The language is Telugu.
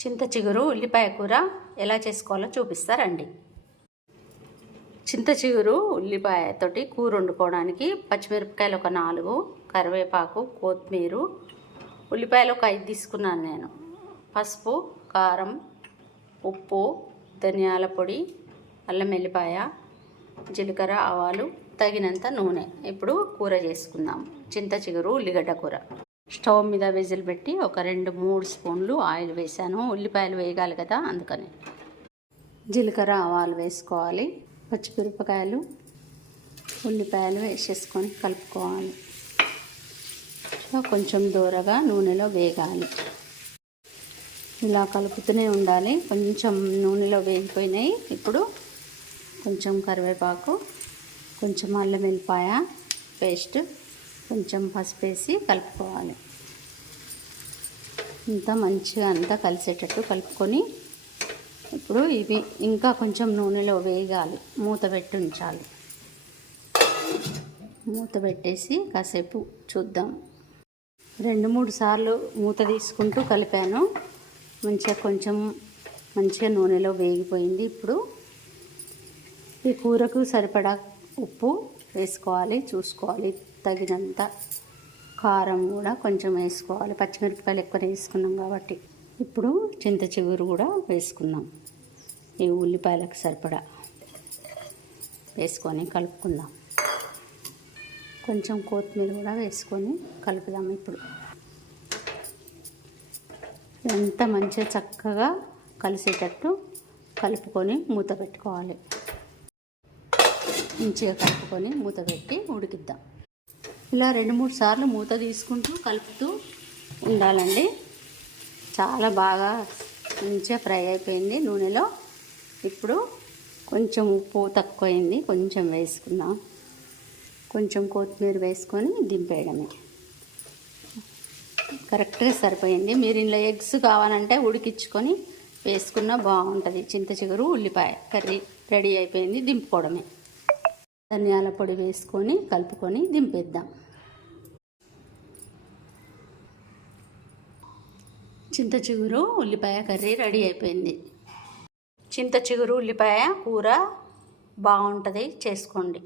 చింత చిగురు ఉల్లిపాయ కూర ఎలా చేసుకోవాలో చూపిస్తారండి. చింత చిగురు ఉల్లిపాయతోటి కూర వండుకోవడానికి పచ్చిమిరపకాయలు ఒక నాలుగు కరివేపాకు కొత్తిమీర ఉల్లిపాయలు ఒక ఐదు తీసుకున్నాను నేను. పసుపు కారం ఉప్పు ధనియాల పొడి అల్లం వెల్లిపాయ జీలకర్ర ఆవాలు తగినంత నూనె. ఇప్పుడు కూర చేసుకుందాం. చింత చిగురు ఉల్లిగడ్డ కూర. స్టవ్ మీద విజిల్ పెట్టి ఒక రెండు మూడు స్పూన్లు ఆయిల్ వేసాను ఉల్లిపాయలు వేయగాలి కదా అందుకని. జీలకర్ర ఆవాలు వేసుకోవాలి. పచ్చిమిరపకాయలు ఉల్లిపాయలు వేసేసుకొని కలుపుకోవాలి. కొంచెం దూరగా నూనెలో వేగాలి. ఇలా కలుపుతూనే ఉండాలి. కొంచెం నూనెలో వేగిపోయినాయి. ఇప్పుడు కొంచెం కరివేపాకు కొంచెం అల్లం వెల్లిపాయ పేస్ట్ కొంచెం పసుపు వేసి కలుపుకోవాలి. అంతా మంచిగా అంతా కలిసేటట్టు కలుపుకొని ఇప్పుడు ఇవి ఇంకా కొంచెం నూనెలో వేగాలి. మూత పెట్టి ఉంచాలి. మూత పెట్టేసి కాసేపు చూద్దాం. రెండు మూడు సార్లు మూత తీసుకుంటూ కలిపాను. మంచిగా కొంచెం మంచిగా నూనెలో వేగిపోయింది ఇప్పుడు. ఈ కూరకు సరిపడా ఉప్పు వేసుకోవాలి చూసుకోవాలి. తగినంత కారం కూడా కొంచెం వేసుకోవాలి. పచ్చిమిరపకాయలు ఎక్కువ వేసుకున్నాం కాబట్టి. ఇప్పుడు చింత చిగురు కూడా వేసుకుందాం. ఈ ఉల్లిపాయలకు సరిపడా వేసుకొని కలుపుకుందాం. కొంచెం కొత్తిమీర కూడా వేసుకొని కలుపుదాం ఇప్పుడు. ఎంత మంచిగా చక్కగా కలిసేటట్టు కలుపుకొని మూత పెట్టుకోవాలి. మంచిగా కలుపుకొని మూత పెట్టి ఉడికిద్దాం. ఇలా రెండు మూడు సార్లు మూత తీసుకుంటూ కలుపుతూ ఉండాలండి. చాలా బాగా మంచిగా ఫ్రై అయిపోయింది నూనెలో. ఇప్పుడు కొంచెం ఉప్పు తక్కువైంది కొంచెం వేసుకుందాం. కొంచెం కొత్తిమీర వేసుకొని దింపేయడమే. కరెక్ట్గా సరిపోయింది. మీరు ఇందులో ఎగ్స్ కావాలంటే ఉడికించుకొని వేసుకున్న బాగుంటుంది. చింత చిగురు ఉల్లిపాయ కర్రీ రెడీ అయిపోయింది. దింపుకోవడమే. ధనియాల పొడి వేసుకొని కలుపుకొని దింపేద్దాం. చింత చిగురు ఉల్లిపాయ కర్రీ రెడీ అయిపోయింది. చింత చిగురు ఉల్లిపాయ కూర బాగుంటుంది చేసుకోండి.